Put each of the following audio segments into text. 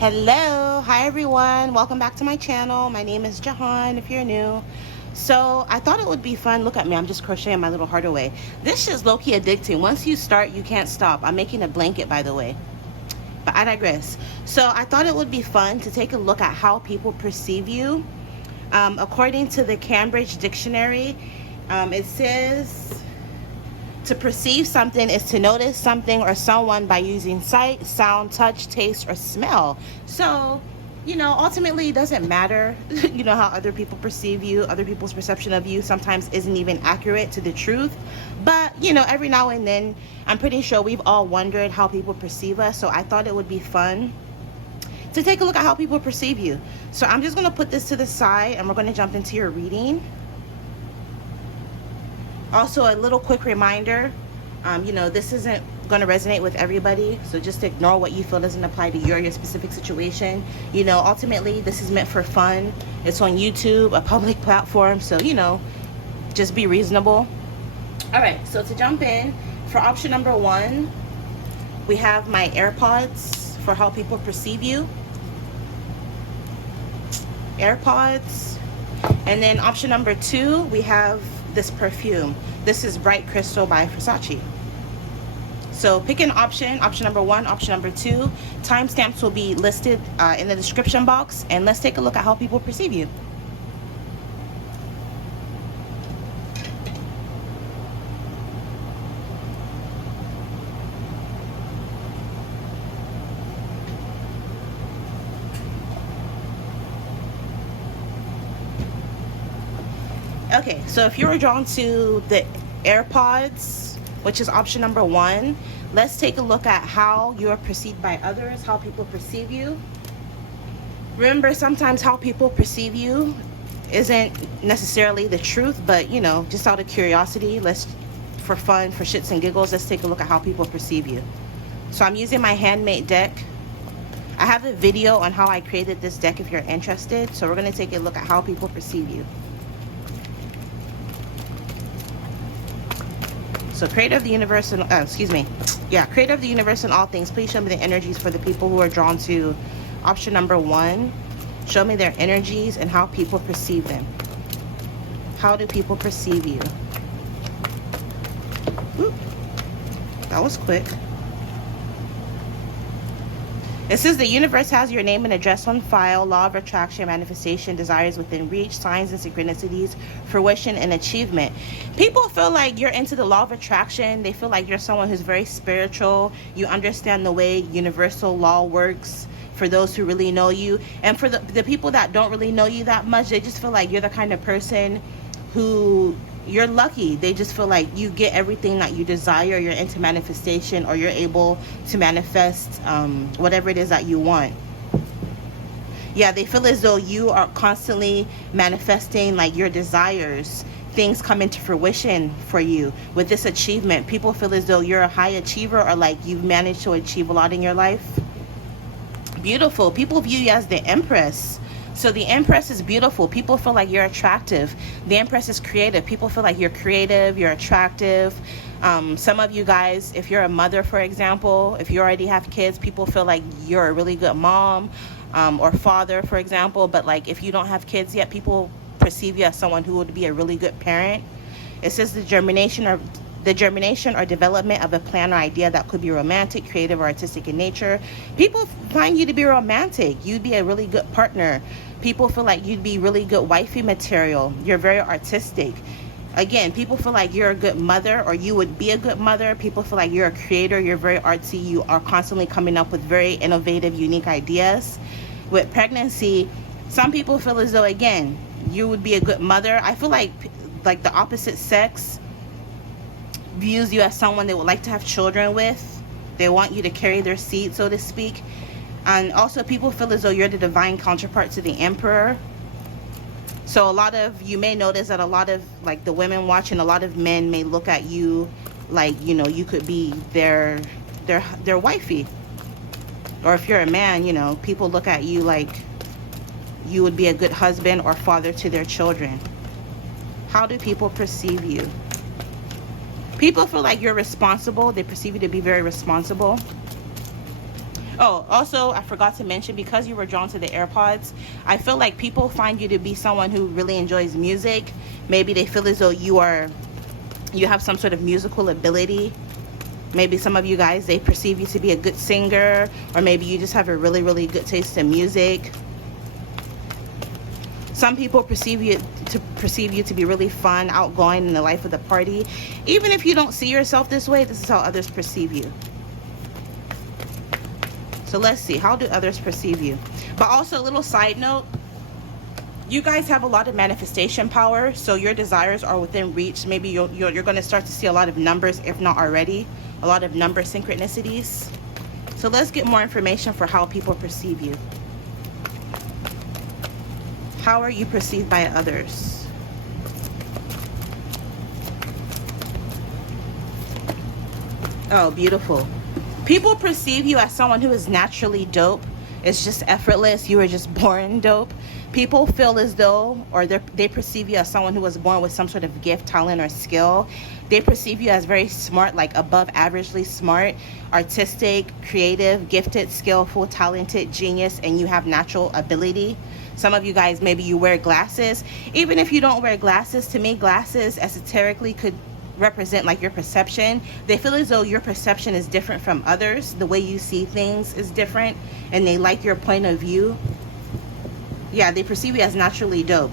Hello, hi everyone, welcome back to my channel. My name is Jehan if you're new. So I thought it would be fun. Look at me, I'm just crocheting my little heart away. This is low-key addicting. Once you start, you can't stop. I'm making a blanket, by the way, but I digress. So I thought it would be fun to take a look at how people perceive you. According to the Cambridge Dictionary, it says to perceive something is to notice something or someone by using sight, sound, touch, taste, or smell. So, you know, ultimately it doesn't matter, you know, how other people perceive you. Other people's perception of you sometimes isn't even accurate to the truth. But, you know, every now and then, I'm pretty sure we've all wondered how people perceive us. So I thought it would be fun to take a look at how people perceive you. So I'm just going to put this to the side and we're going to jump into your reading. Also, a little quick reminder, you know, this isn't going to resonate with everybody, so just ignore what you feel doesn't apply to your specific situation. You know, ultimately, this is meant for fun. It's on YouTube, a public platform, so, you know, just be reasonable. All right, so to jump in, for option number 1, we have my AirPods for how people perceive you. AirPods. And then option number 2, we have this perfume. This is Bright Crystal by Versace. So pick an option, option number 1, option number 2. Timestamps will be listed in the description box, and let's take a look at how people perceive you. Okay, so if you were drawn to the AirPods, which is option number 1, let's take a look at how you're perceived by others, how people perceive you. Remember, sometimes how people perceive you isn't necessarily the truth, but, you know, just out of curiosity, for fun, for shits and giggles, let's take a look at how people perceive you. So I'm using my handmade deck. I have a video on how I created this deck if you're interested. So we're going to take a look at how people perceive you. So creator of the universe and creator of the universe and all things, please show me the energies for the people who are drawn to option number 1. Show me their energies and how people perceive them. How do people perceive you? Oop, that was quick. It says the universe has your name and address on file. Law of attraction, manifestation, desires within reach, signs and synchronicities, fruition and achievement. People feel like you're into the law of attraction. They feel like you're someone who's very spiritual. You understand the way universal law works for those who really know you. And for the people that don't really know you that much, they just feel like you're the kind of person who you're lucky. They just feel like you get everything that you desire. You're into manifestation, or you're able to manifest whatever it is that you want. Yeah, they feel as though you are constantly manifesting like your desires. Things come into fruition for you with this achievement. People feel as though you're a high achiever, or like you've managed to achieve a lot in your life. Beautiful. People view you as the Empress. So the Empress is beautiful. People feel like you're attractive. The Empress is creative. People feel like you're creative, you're attractive. Some of you guys, if you're a mother, for example, if you already have kids, people feel like you're a really good mom or father, for example. But like if you don't have kids yet, people perceive you as someone who would be a really good parent. It says the germination or development of a plan or idea that could be romantic, creative, or artistic in nature. People find you to be romantic. You'd be a really good partner. People feel like you'd be really good wifey material. You're very artistic. Again, people feel like you're a good mother, or you would be a good mother. People feel like you're a creator. You're very artsy. You are constantly coming up with very innovative, unique ideas. With pregnancy, some people feel as though, again, you would be a good mother. I feel like the opposite sex views you as someone they would like to have children with. They want you to carry their seed, so to speak. And also people feel as though you're the divine counterpart to the Emperor. So a lot of you may notice that a lot of like the women watching, a lot of men may look at you like, you know, you could be their wifey. Or if you're a man, you know, people look at you like you would be a good husband or father to their children. How do people perceive you? People feel like you're responsible. They perceive you to be very responsible. Oh, also, I forgot to mention, because you were drawn to the AirPods, I feel like people find you to be someone who really enjoys music. Maybe they feel as though you have some sort of musical ability. Maybe some of you guys, they perceive you to be a good singer, or maybe you just have a really, really good taste in music. Some people perceive you to be really fun, outgoing, in the life of the party. Even if you don't see yourself this way, this is how others perceive you. So let's see, how do others perceive you? But also, a little side note, you guys have a lot of manifestation power, so your desires are within reach. Maybe you're going to start to see a lot of numbers, if not already, a lot of number synchronicities. So let's get more information for how people perceive you. How are you perceived by others? Oh, beautiful. People perceive you as someone who is naturally dope. It's just effortless. You were just born dope. People feel as though, or they perceive you as someone who was born with some sort of gift, talent, or skill. They perceive you as very smart, like above averagely smart, artistic, creative, gifted, skillful, talented, genius, and you have natural ability. Some of you guys, maybe you wear glasses. Even if you don't wear glasses, to me, glasses esoterically could represent like your perception. They feel as though your perception is different from others. The way you see things is different, and they like your point of view. Yeah, they perceive you as naturally dope.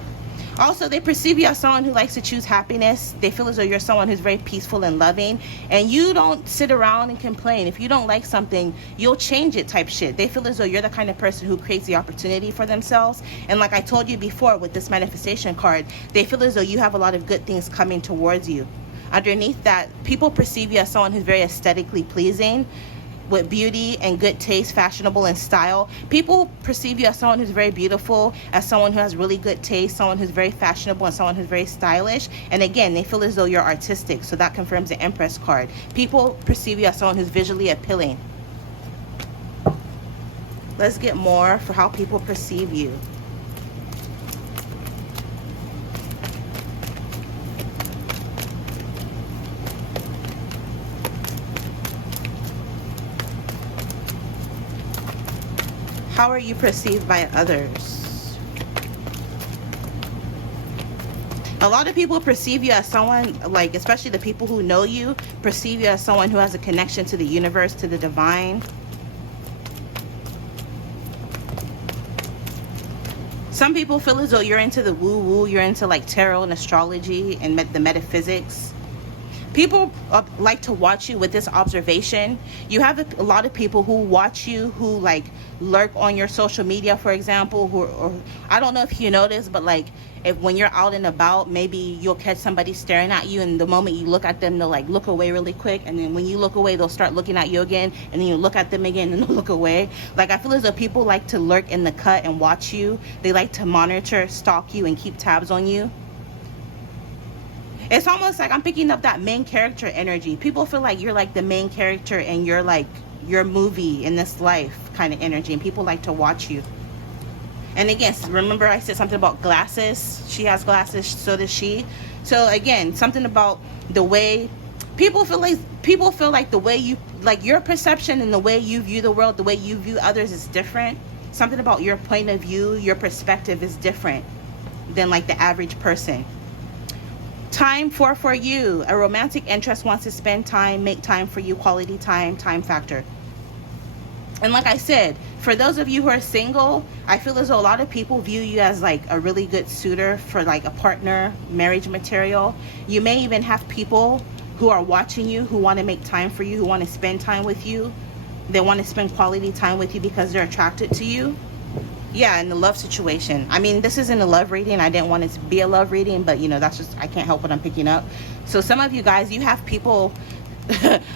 Also, they perceive you as someone who likes to choose happiness. They feel as though you're someone who's very peaceful and loving, and you don't sit around and complain. If you don't like something, you'll change it type shit. They feel as though you're the kind of person who creates the opportunity for themselves. And like I told you before with this manifestation card, they feel as though you have a lot of good things coming towards you. Underneath that, people perceive you as someone who's very aesthetically pleasing, with beauty and good taste, fashionable and style. People perceive you as someone who's very beautiful, as someone who has really good taste, someone who's very fashionable, and someone who's very stylish. And again, they feel as though you're artistic, so that confirms the Empress card. People perceive you as someone who's visually appealing. Let's get more for how people perceive you. How are you perceived by others? A lot of people perceive you as someone, like especially the people who know you, perceive you as someone who has a connection to the universe, to the divine. Some people feel as though you're into the woo-woo, you're into like tarot and astrology and the metaphysics. People like to watch you with this observation. You have a lot of people who watch you, who like lurk on your social media, for example, or I don't know if you notice, but like when you're out and about, maybe you'll catch somebody staring at you, and the moment you look at them, they'll like look away really quick, and then when you look away, they'll start looking at you again, and then you look at them again and they'll look away. Like, I feel as though people like to lurk in the cut and watch you. They like to monitor, stalk you, and keep tabs on you. It's almost like I'm picking up that main character energy. People feel like you're like the main character and you're like your movie in this life kind of energy, and people like to watch you. And again, remember I said something about glasses. She has glasses, so does she. So again, something about the way people feel like the way you, like your perception and the way you view the world, the way you view others is different. Something about your point of view, your perspective is different than like the average person. Time for you. A romantic interest wants to spend time, make time for you, quality time, time factor. And like I said, for those of you who are single, I feel as though a lot of people view you as like a really good suitor for like a partner, marriage material. You may even have people who are watching you, who want to make time for you, who want to spend time with you. They want to spend quality time with you because they're attracted to you. Yeah, in the love situation. I mean, this isn't a love reading. I didn't want it to be a love reading, but you know, that's just, I can't help what I'm picking up. So some of you guys, you have people,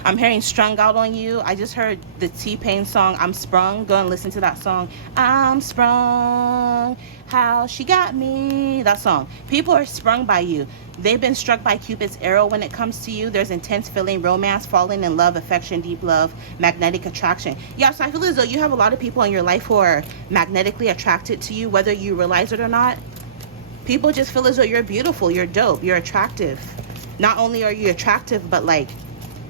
I'm hearing strung out on you. I just heard the T-Pain song, I'm Sprung. Go and listen to that song. I'm sprung, how she got me. That song. People are sprung by you. They've been struck by Cupid's arrow when it comes to you. There's intense feeling, romance, falling in love, affection, deep love, magnetic attraction. Yeah, so I feel as though you have a lot of people in your life who are magnetically attracted to you, whether you realize it or not. People just feel as though you're beautiful, you're dope, you're attractive. Not only are you attractive, but like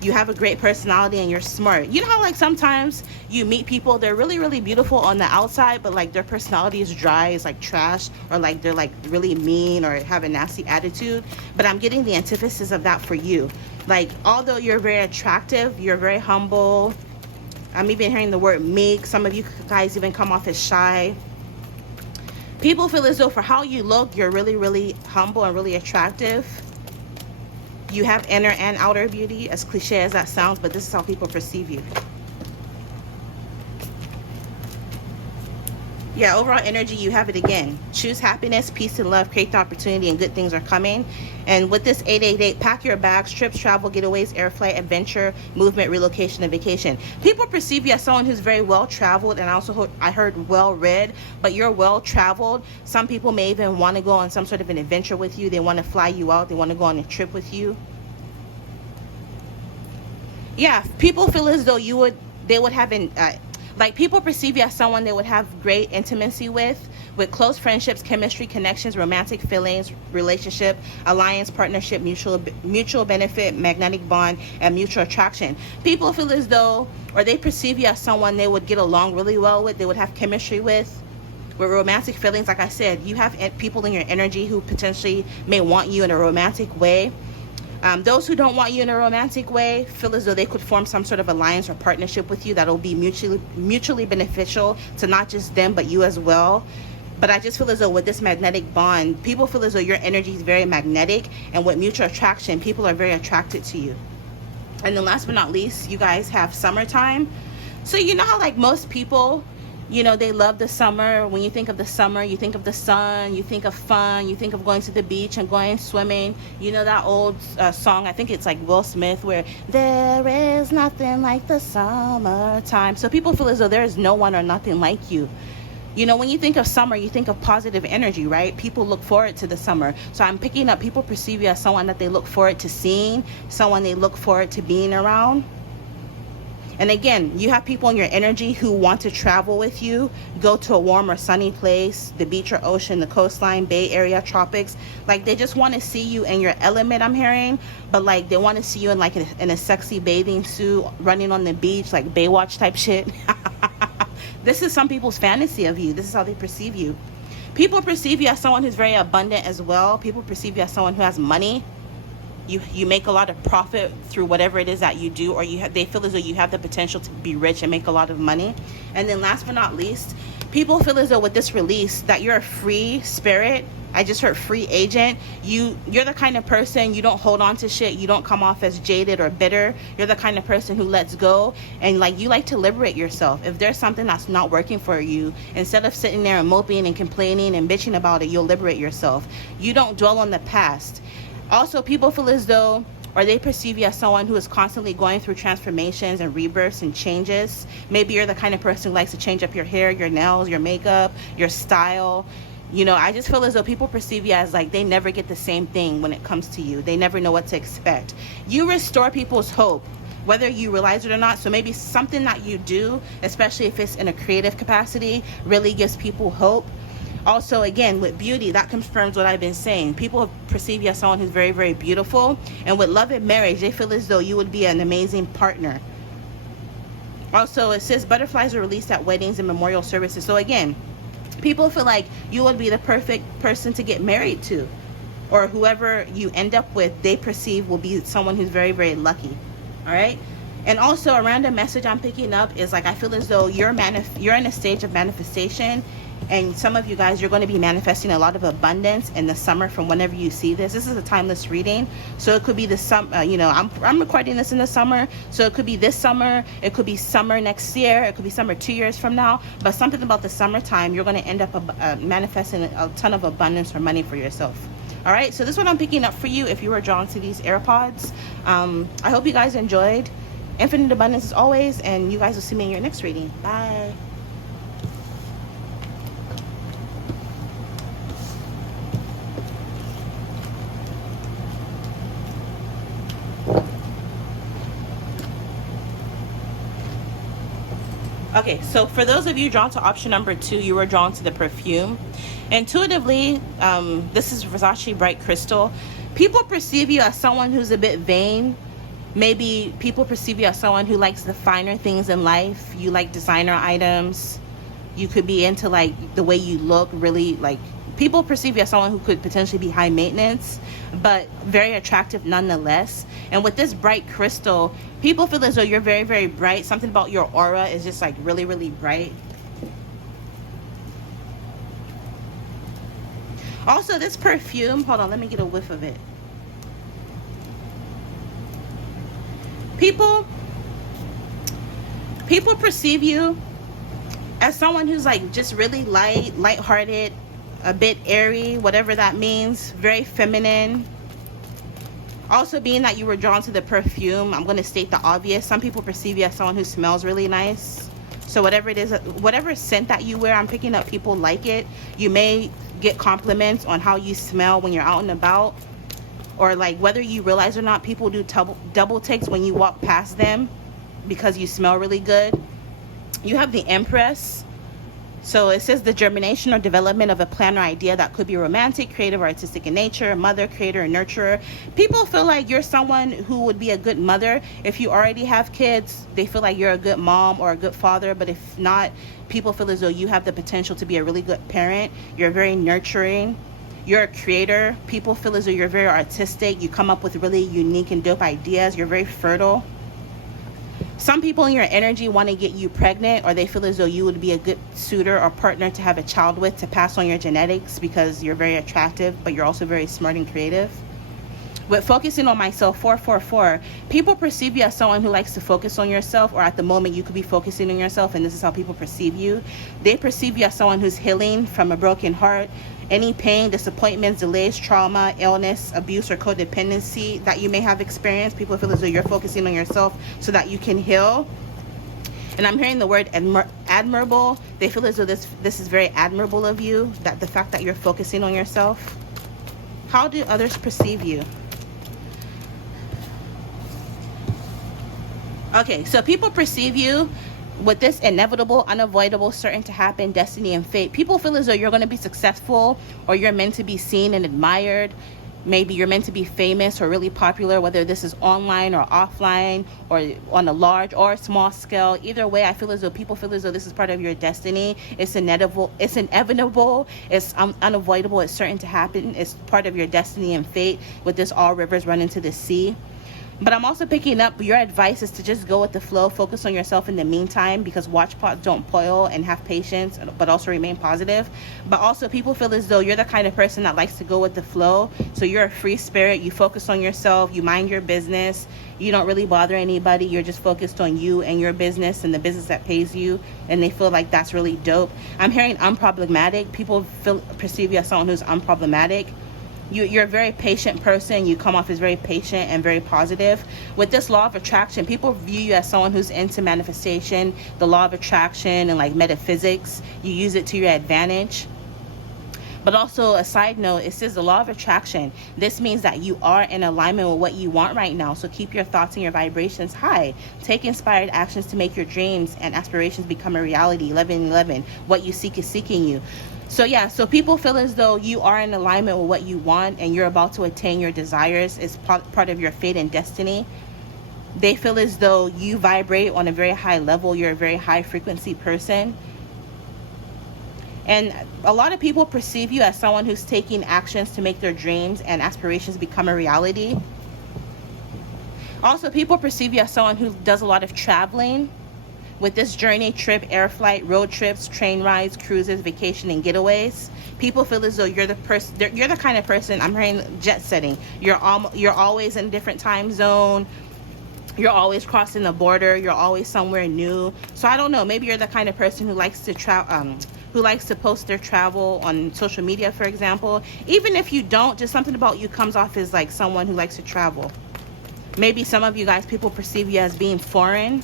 You have a great personality and you're smart. You know how like sometimes you meet people, they're really, really beautiful on the outside, but like their personality is dry, it's like trash, or like they're like really mean or have a nasty attitude. But I'm getting the antithesis of that for you. Like, although you're very attractive, you're very humble. I'm even hearing the word meek. Some of you guys even come off as shy. People feel as though for how you look, you're really, really humble and really attractive. You have inner and outer beauty, as cliche as that sounds, but this is how people perceive you. Yeah, overall energy, you have it again. Choose happiness, peace, and love. Create the opportunity, and good things are coming. And with this 888, pack your bags, trips, travel, getaways, air flight, adventure, movement, relocation, and vacation. People perceive you as someone who's very well traveled, and also I heard well read, but you're well traveled. Some people may even want to go on some sort of an adventure with you. They want to fly you out. They want to go on a trip with you. Yeah, people feel as though they would have like, people perceive you as someone they would have great intimacy with close friendships, chemistry, connections, romantic feelings, relationship, alliance, partnership, mutual benefit, magnetic bond, and mutual attraction. People feel as though, or they perceive you as someone they would get along really well with, they would have chemistry with romantic feelings. Like I said, you have people in your energy who potentially may want you in a romantic way. Those who don't want you in a romantic way feel as though they could form some sort of alliance or partnership with you that'll be mutually beneficial to not just them but you as well. But I just feel as though with this magnetic bond, people feel as though your energy is very magnetic, and with mutual attraction, people are very attracted to you. And then last but not least, you guys have summertime. So you know how like most people, you know, they love the summer. When you think of the summer, you think of the sun, you think of fun, you think of going to the beach and going swimming. You know that old song, I think it's like Will Smith, where there is nothing like the summertime. So people feel as though there is no one or nothing like you. You know, when you think of summer, you think of positive energy, right? People look forward to the summer. So I'm picking up, people perceive you as someone that they look forward to seeing, someone they look forward to being around. And again, you have people in your energy who want to travel with you, go to a warm or sunny place, the beach or ocean, the coastline, Bay Area, tropics. Like, they just want to see you in your element, I'm hearing. But like, they want to see you in like in a sexy bathing suit, running on the beach, like Baywatch type shit. This is some people's fantasy of you. This is how they perceive you. People perceive you as someone who's very abundant as well. People perceive you as someone who has money. You make a lot of profit through whatever it is that you do, or they feel as though you have the potential to be rich and make a lot of money. And then last but not least, people feel as though with this release that you're a free spirit. I just heard free agent. You're the kind of person, you don't hold on to shit. You don't come off as jaded or bitter. You're the kind of person who lets go, and like, you like to liberate yourself. If there's something that's not working for you, instead of sitting there and moping and complaining and bitching about it, you'll liberate yourself. You don't dwell on the past. Also, people feel as though, or they perceive you as someone who is constantly going through transformations and rebirths and changes. Maybe you're the kind of person who likes to change up your hair, your nails, your makeup, your style. You know, I just feel as though people perceive you as like they never get the same thing when it comes to you. They never know what to expect. You restore people's hope, whether you realize it or not. So maybe something that you do, especially if it's in a creative capacity, really gives people hope. Also, again, with beauty, that confirms what I've been saying. People perceive you as someone who's very, very beautiful. And with love and marriage, they feel as though you would be an amazing partner. Also, it says butterflies are released at weddings and memorial services. So again, people feel like you would be the perfect person to get married to. Or whoever you end up with, they perceive will be someone who's very, very lucky. All right? And also, a random message I'm picking up is like, I feel as though you're in a stage of manifestation. And some of you guys, you're going to be manifesting a lot of abundance in the summer from whenever you see this. This is a timeless reading. So it could be the summer, you know, I'm recording this in the summer. So it could be this summer. It could be summer next year. It could be summer 2 years from now. But something about the summertime, you're going to end up manifesting a ton of abundance or money for yourself. All right. So this is what I'm picking up for you if you were drawn to these AirPods. I hope you guys enjoyed. Infinite abundance as always. And you guys will see me in your next reading. Bye. Okay, so for those of you drawn to option number 2, you were drawn to the perfume. Intuitively, this is Versace Bright Crystal. People perceive you as someone who's a bit vain, Maybe people perceive you as someone who likes the finer things in life. You like designer items. You could be into like the way you look, really like people perceive you as someone who could potentially be high maintenance, but very attractive nonetheless. And with this bright crystal, people feel as though you're very, very bright. Something about your aura is just like really, really bright. Also, this perfume, hold on, let me get a whiff of it. People perceive you as someone who's like just really lighthearted, a bit airy, whatever that means, very feminine. Also, being that you were drawn to the perfume, I'm going to state the obvious. Some people perceive you as someone who smells really nice. So whatever it is, whatever scent that you wear, I'm picking up people like it. You may get compliments on how you smell when you're out and about. Or like whether you realize or not, people do double takes when you walk past them because you smell really good. You have the Empress. So it says the germination or development of a plan or idea that could be romantic, creative, or artistic in nature, mother, creator, and nurturer. People feel like you're someone who would be a good mother. If you already have kids, they feel like you're a good mom or a good father. But if not, people feel as though you have the potential to be a really good parent. You're very nurturing. You're a creator. People feel as though you're very artistic. You come up with really unique and dope ideas. You're very fertile. Some people in your energy want to get you pregnant, or they feel as though you would be a good suitor or partner to have a child with, to pass on your genetics, because you're very attractive, but you're also very smart and creative. With focusing on myself, 444, people perceive you as someone who likes to focus on yourself, or at the moment you could be focusing on yourself, and this is how people perceive you. They perceive you as someone who's healing from a broken heart. Any pain, disappointments, delays, trauma, illness, abuse, or codependency that you may have experienced, people feel as though you're focusing on yourself so that you can heal. And I'm hearing the word admirable. They feel as though this is very admirable of you, that the fact that you're focusing on yourself. How do others perceive you? Okay, so people perceive you with this inevitable, unavoidable, certain to happen, destiny and fate. People feel as though you're going to be successful, or you're meant to be seen and admired. Maybe you're meant to be famous or really popular, whether this is online or offline, or on a large or small scale. Either way, I feel as though people feel as though this is part of your destiny. It's inevitable, it's unavoidable, it's certain to happen. It's part of your destiny and fate. With this, all rivers run into the sea. But I'm also picking up your advice is to just go with the flow, focus on yourself in the meantime, because watch pots don't boil, and have patience, but also remain positive. But also, people feel as though you're the kind of person that likes to go with the flow. So you're a free spirit. You focus on yourself. You mind your business. You don't really bother anybody. You're just focused on you and your business and the business that pays you. And they feel like that's really dope. I'm hearing unproblematic. People perceive you as someone who's unproblematic. You're a very patient person. You come off as very patient and very positive. With this law of attraction, people view you as someone who's into manifestation, the law of attraction, and like metaphysics. You use it to your advantage. But also, a side note, it says the law of attraction. This means that you are in alignment with what you want right now. So keep your thoughts and your vibrations high. Take inspired actions to make your dreams and aspirations become a reality. 1111. What you seek is seeking you. So yeah, so people feel as though you are in alignment with what you want, and you're about to attain your desires. It's part of your fate and destiny. They feel as though you vibrate on a very high level. You're a very high frequency person. And a lot of people perceive you as someone who's taking actions to make their dreams and aspirations become a reality. Also, people perceive you as someone who does a lot of traveling. With this journey, trip, air flight, road trips, train rides, cruises, vacation, and getaways, people feel as though you're the person. You're the kind of person. I'm hearing jet setting. You're always in a different time zone. You're always crossing the border. You're always somewhere new. So I don't know. Maybe you're the kind of person who likes to who likes to post their travel on social media, for example. Even if you don't, just something about you comes off as like someone who likes to travel. Maybe some of you guys, people perceive you as being foreign.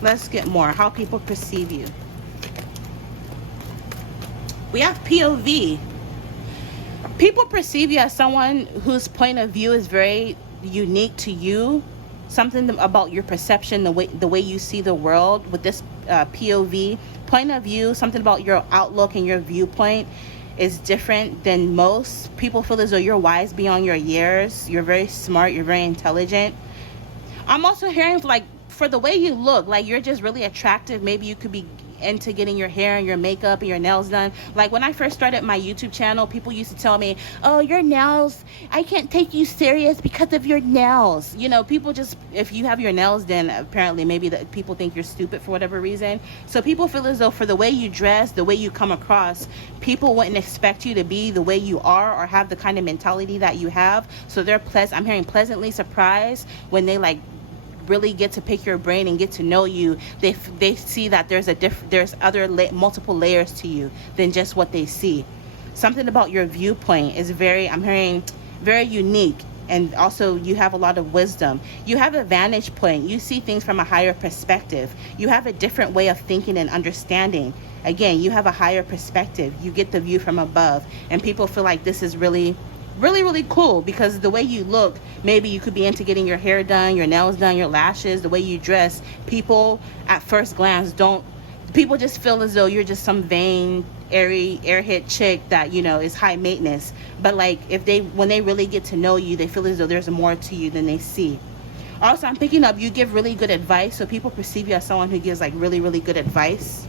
Let's get more. How people perceive you. We have POV. People perceive you as someone whose point of view is very unique to you. Something about your perception, the way you see the world. With this POV, point of view, something about your outlook and your viewpoint is different than most. People feel as though you're wise beyond your years. You're very smart. You're very intelligent. I'm also hearing, like, for the way you look, like, you're just really attractive. Maybe you could be into getting your hair and your makeup and your nails done. Like, when I first started my YouTube channel, people used to tell me, oh, your nails, I can't take you serious because of your nails. You know, people just, if you have your nails done, apparently maybe the people think you're stupid for whatever reason. So people feel as though for the way you dress, the way you come across, people wouldn't expect you to be the way you are or have the kind of mentality that you have. So they're I'm hearing pleasantly surprised when they, like, really get to pick your brain and get to know you. They see that there's multiple layers to you than just what they see. Something about your viewpoint is I'm hearing very unique, and also you have a lot of wisdom. You have a vantage point. You see things from a higher perspective. You have a different way of thinking and understanding. Again, you have a higher perspective. You get the view from above, and people feel like this is really cool because the way you look, maybe you could be into getting your hair done, your nails done, your lashes, the way you dress. People at first glance people just feel as though you're just some vain, airy, airhead chick that, you know, is high maintenance. But like, when they really get to know you, they feel as though there's more to you than they see. Also, I'm picking up, you give really good advice, so people perceive you as someone who gives, like, really, really good advice.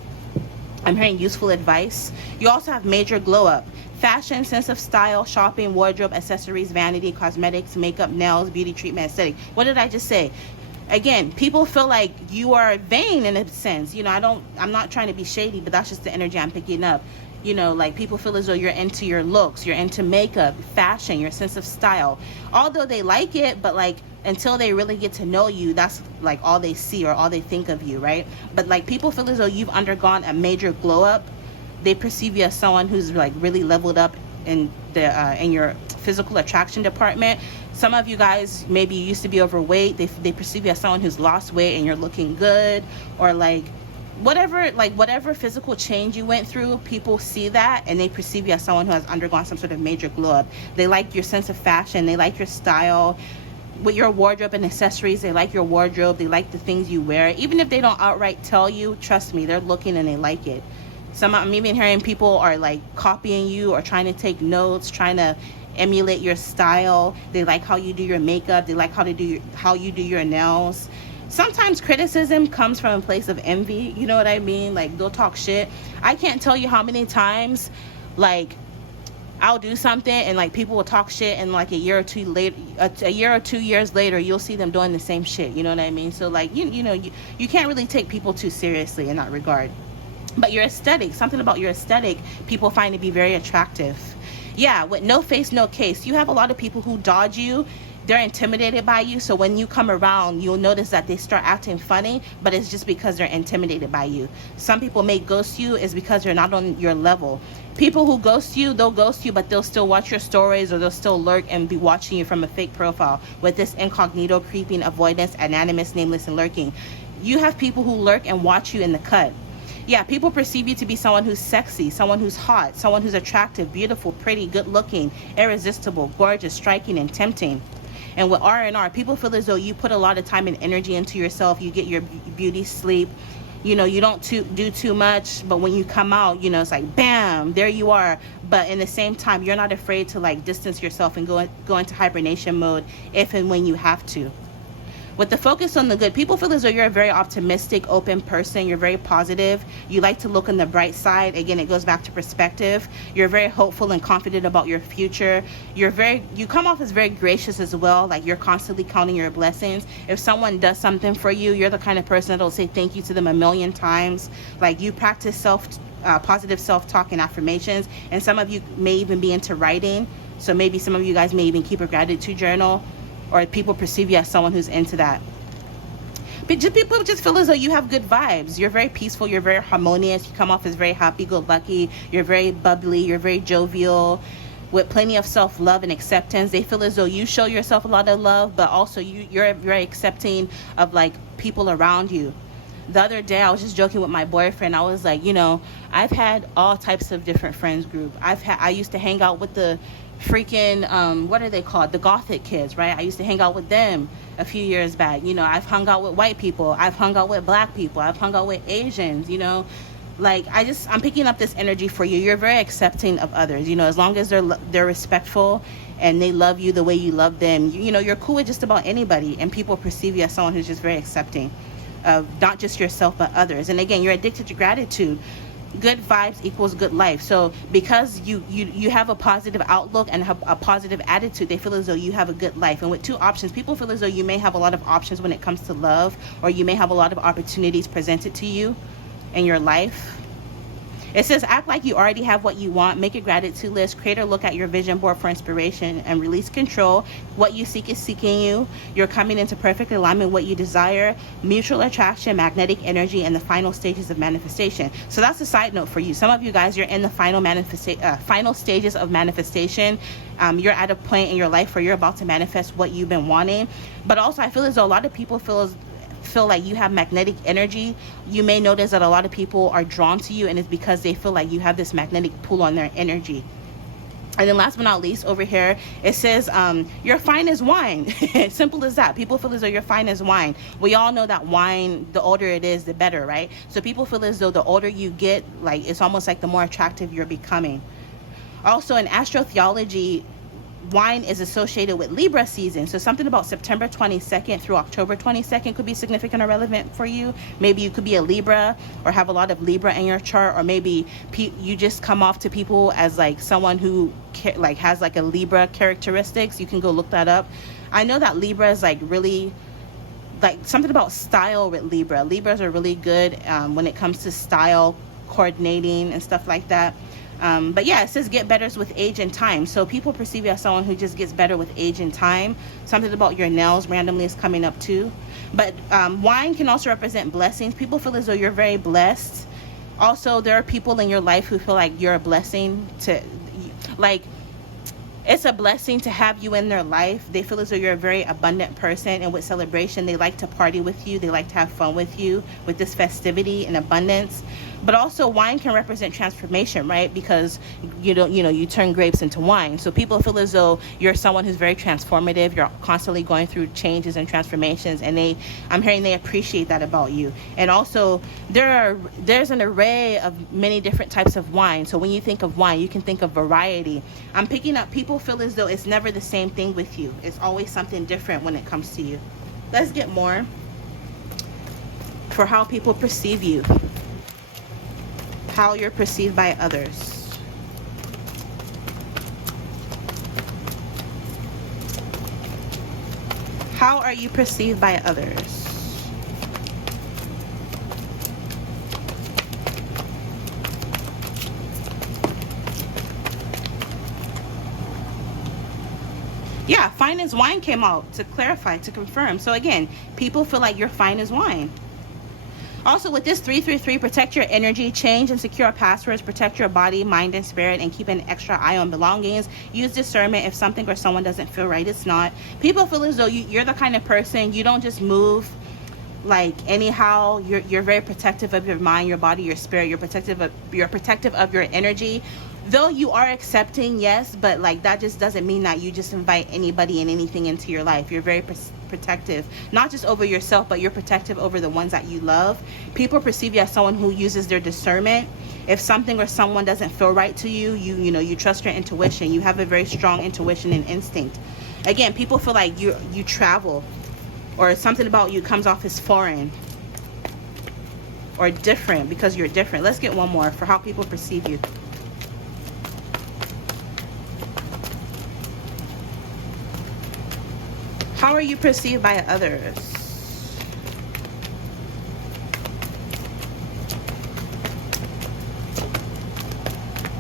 I'm hearing useful advice. You also have major glow up. Fashion, sense of style, shopping, wardrobe, accessories, vanity, cosmetics, makeup, nails, beauty treatment, aesthetic. What did I just say? Again, people feel like you are vain in a sense. You know, I'm not trying to be shady, but that's just the energy I'm picking up. You know, like, people feel as though you're into your looks, you're into makeup, fashion, your sense of style. Although they like it, but like, until they really get to know you, that's like all they see or all they think of you, right? But like, people feel as though you've undergone a major glow up. They perceive you as someone who's like really leveled up in your physical attraction department. Some of you guys, maybe you used to be overweight. They perceive you as someone who's lost weight and you're looking good, or like whatever physical change you went through, people see that and they perceive you as someone who has undergone some sort of major glow up. They like your sense of fashion. They like your style. With your wardrobe and accessories, they like your wardrobe. They like the things you wear. Even if they don't outright tell you, trust me, they're looking and they like it. I'm even hearing people are like copying you or trying to take notes, trying to emulate your style. They like how you do your makeup. They like how you do your nails. Sometimes criticism comes from a place of envy. You know what I mean? Like, they'll talk shit. I can't tell you how many times, like, I'll do something and like people will talk shit, and like a year or 2 years later, you'll see them doing the same shit. You know what I mean? So like, you know, you can't really take people too seriously in that regard. But your aesthetic, something about your aesthetic, people find to be very attractive. Yeah, with no face, no case. You have a lot of people who dodge you. They're intimidated by you. So when you come around, you'll notice that they start acting funny, but it's just because they're intimidated by you. Some people may ghost you is because they're not on your level. People who ghost you, they'll ghost you, but they'll still watch your stories, or they'll still lurk and be watching you from a fake profile with this incognito, creeping, avoidance, anonymous, nameless, and lurking. You have people who lurk and watch you in the cut. Yeah, people perceive you to be someone who's sexy, someone who's hot, someone who's attractive, beautiful, pretty, good looking, irresistible, gorgeous, striking, and tempting. And with R&R, people feel as though you put a lot of time and energy into yourself. You get your beauty sleep. You know, you don't do too much, but when you come out, you know, it's like, bam, there you are. But in the same time, you're not afraid to like distance yourself and go into hibernation mode if and when you have to. With the focus on the good, people feel as though you're a very optimistic, open person. You're very positive. You like to look on the bright side. Again, it goes back to perspective. You're very hopeful and confident about your future. You come off as very gracious as well. Like, you're constantly counting your blessings. If someone does something for you, you're the kind of person that'll say thank you to them a million times. Like, you practice positive self-talk and affirmations. And some of you may even be into writing. So maybe some of you guys may even keep a gratitude journal, or people perceive you as someone who's into that. But people just feel as though you have good vibes. You're very peaceful. You're very harmonious. You come off as very happy-go-lucky. You're very bubbly. You're very jovial, with plenty of self-love and acceptance. They feel as though you show yourself a lot of love, but also you're very accepting of like people around you. The other day, I was just joking with my boyfriend. I was like, you know, I've had all types of different friends group. I used to hang out with the freaking what are they called, the gothic kids, right? I used to hang out with them a few years back. You know, I've hung out with white people, I've hung out with black people, I've hung out with Asians, you know, Like, I'm picking up this energy for you. You're very accepting of others, you know, as long as they're respectful and they love you the way you love them. You know, you're cool with just about anybody, and people perceive you as someone who's just very accepting of not just yourself but others. And again, you're addicted to gratitude. Good vibes equals good life. So because you have a positive outlook and have a positive attitude, they feel as though you have a good life. And with 2 options, people feel as though you may have a lot of options when it comes to love, or you may have a lot of opportunities presented to you in your life. It says, act like you already have what you want. Make a gratitude list. Create or look at your vision board for inspiration and release control. What you seek is seeking you. You're coming into perfect alignment with what you desire. Mutual attraction, magnetic energy, and the final stages of manifestation. So that's a side note for you. Some of you guys, you're in the final stages of manifestation. You're at a point in your life where you're about to manifest what you've been wanting. But also, I feel as though a lot of people feel like you have magnetic energy. You may notice that a lot of people are drawn to you, and it's because they feel like you have this magnetic pull on their energy. And then last but not least, over here it says you're fine as wine. Simple as that. People feel as though you're fine as wine. We all know that wine, the older it is, the better, right? So people feel as though the older you get, like, it's almost like the more attractive you're becoming. Also, in astrotheology, wine is associated with Libra season. So something about September 22nd through October 22nd could be significant or relevant for you. Maybe you could be a Libra or have a lot of Libra in your chart, or maybe you just come off to people as like someone who has like a Libra characteristics. You can go look that up. I know that Libra is like really like something about style with Libra. Libras are really good when it comes to style, coordinating and stuff like that. But yeah, it says get better with age and time. So people perceive you as someone who just gets better with age and time. Something about your nails randomly is coming up too. But wine can also represent blessings. People feel as though you're very blessed. Also, there are people in your life who feel like you're a blessing to, like, it's a blessing to have you in their life. They feel as though you're a very abundant person, and with celebration, they like to party with you. They like to have fun with you with this festivity and abundance. But also, wine can represent transformation, right? Because you turn grapes into wine. So people feel as though you're someone who's very transformative. You're constantly going through changes and transformations, and I'm hearing they appreciate that about you. And also, there's an array of many different types of wine. So when you think of wine, you can think of variety. I'm picking up people feel as though it's never the same thing with you. It's always something different when it comes to you. Let's get more for how people perceive you. How you're perceived by others. How are you perceived by others? Yeah, fine as wine came out to clarify, to confirm. So again, people feel like you're fine as wine. Also, with this 333, protect your energy, change and secure passwords, protect your body, mind, and spirit, and keep an extra eye on belongings. Use discernment if something or someone doesn't feel right. It's not. People feel as though you're the kind of person, you don't just move like anyhow. You're very protective of your mind, your body, your spirit. You're protective of your energy. Though you are accepting, yes, but like that just doesn't mean that you just invite anybody and anything into your life. You're very protective, not just over yourself, but you're protective over the ones that you love. People perceive you as someone who uses their discernment. If something or someone doesn't feel right to you, you trust your intuition. You have a very strong intuition and instinct. Again, people feel like you travel, or something about you comes off as foreign or different because you're different. Let's get one more for how people perceive you. How are you perceived by others?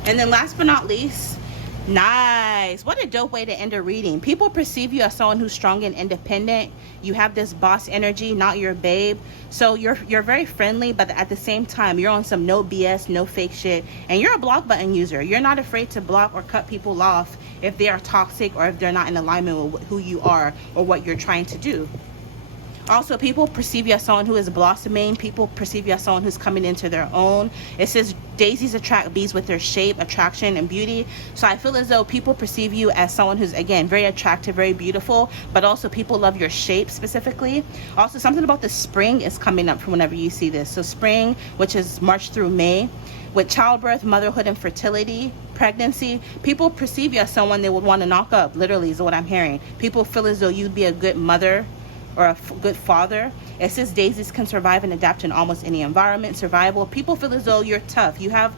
And then last but not least, nice. What a dope way to end a reading. People perceive you as someone who's strong and independent. You have this boss energy, not your babe. So you're very friendly, but at the same time, you're on some no BS, no fake shit. And you're a block button user. You're not afraid to block or cut people off if they are toxic or if they're not in alignment with who you are or what you're trying to do. Also, people perceive you as someone who is blossoming. People perceive you as someone who's coming into their own. It says daisies attract bees with their shape, attraction, and beauty. So I feel as though people perceive you as someone who's, again, very attractive, very beautiful, but also people love your shape specifically. Also, something about the spring is coming up from whenever you see this. So spring, which is March through May, with childbirth, motherhood, and fertility, pregnancy, people perceive you as someone they would want to knock up, literally is what I'm hearing. People feel as though you'd be a good mother or a good father. It says daisies can survive and adapt in almost any environment. Survival. People feel as though you're tough. You have,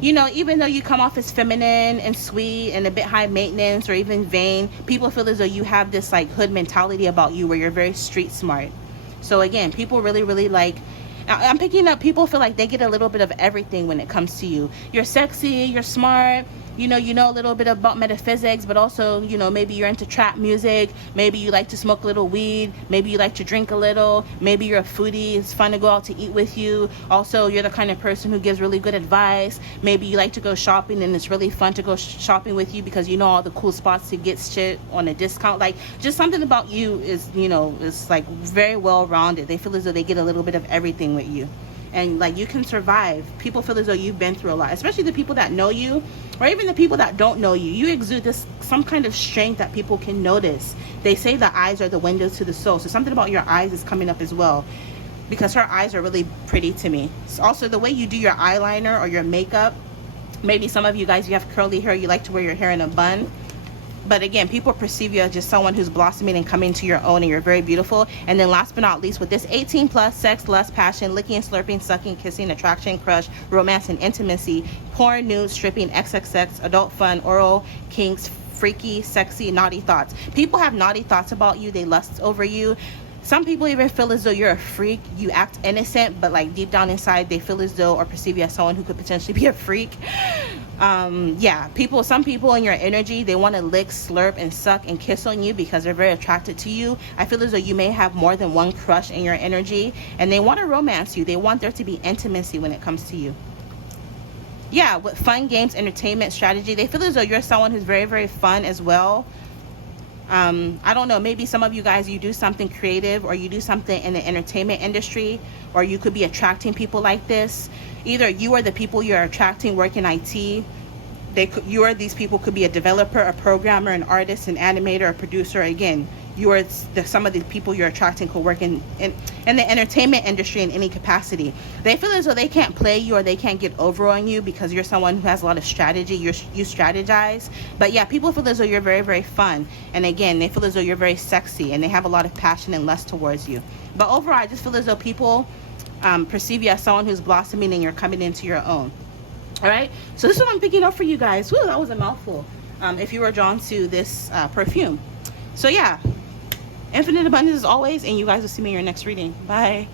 you know, even though you come off as feminine and sweet and a bit high maintenance or even vain, people feel as though you have this like hood mentality about you where you're very street smart. So again, people really like, I'm picking up, people feel like they get a little bit of everything when it comes to you. You're sexy, you're smart, you know a little bit about metaphysics, but also, you know, maybe you're into trap music, maybe you like to smoke a little weed, maybe you like to drink a little, maybe you're a foodie, it's fun to go out to eat with you. Also, you're the kind of person who gives really good advice. Maybe you like to go shopping and it's really fun to go shopping with you because you know all the cool spots to get shit on a discount. Like, just something about you is, you know, is like very well rounded. They feel as though they get a little bit of everything with you. And like, you can survive. People feel as though you've been through a lot, especially the people that know you or even the people that don't know you. You exude this some kind of strength that people can notice. They say the eyes are the windows to the soul, so something about your eyes is coming up as well, because her eyes are really pretty to me. It's also the way you do your eyeliner or your makeup. Maybe some of you guys, you have curly hair, you like to wear your hair in a bun. But again, people perceive you as just someone who's blossoming and coming to your own, and you're very beautiful. And then last but not least, with this 18 plus, sex, lust, passion, licking, slurping, sucking, kissing, attraction, crush, romance, and intimacy, porn, nude, stripping, XXX, adult fun, oral, kinks, freaky, sexy, naughty thoughts. People have naughty thoughts about you. They lust over you. Some people even feel as though you're a freak. You act innocent, but like deep down inside, they feel as though or perceive you as someone who could potentially be a freak. Yeah, some people in your energy, they want to lick, slurp, and suck and kiss on you because they're very attracted to you. I feel as though you may have more than one crush in your energy, and they want to romance you. They want there to be intimacy when it comes to you. Yeah, with fun, games, entertainment, strategy, they feel as though you're someone who's very fun as well. I don't know, maybe some of you guys, you do something creative or you do something in the entertainment industry, or you could be attracting people like this. Either you or the people you're attracting work in IT. These people could be a developer, a programmer, an artist, an animator, a producer. Again, some of the people you're attracting could work in the entertainment industry in any capacity. They feel as though they can't play you or they can't get over on you because you're someone who has a lot of strategy. You strategize. But yeah, people feel as though you're very fun. And again, they feel as though you're very sexy and they have a lot of passion and lust towards you. But overall, I just feel as though people perceive you as someone who's blossoming and you're coming into your own. All right, so this is what I'm picking up for you guys. Woo, that was a mouthful. If you were drawn to this perfume. So yeah, infinite abundance as always, and you guys will see me in your next reading. Bye.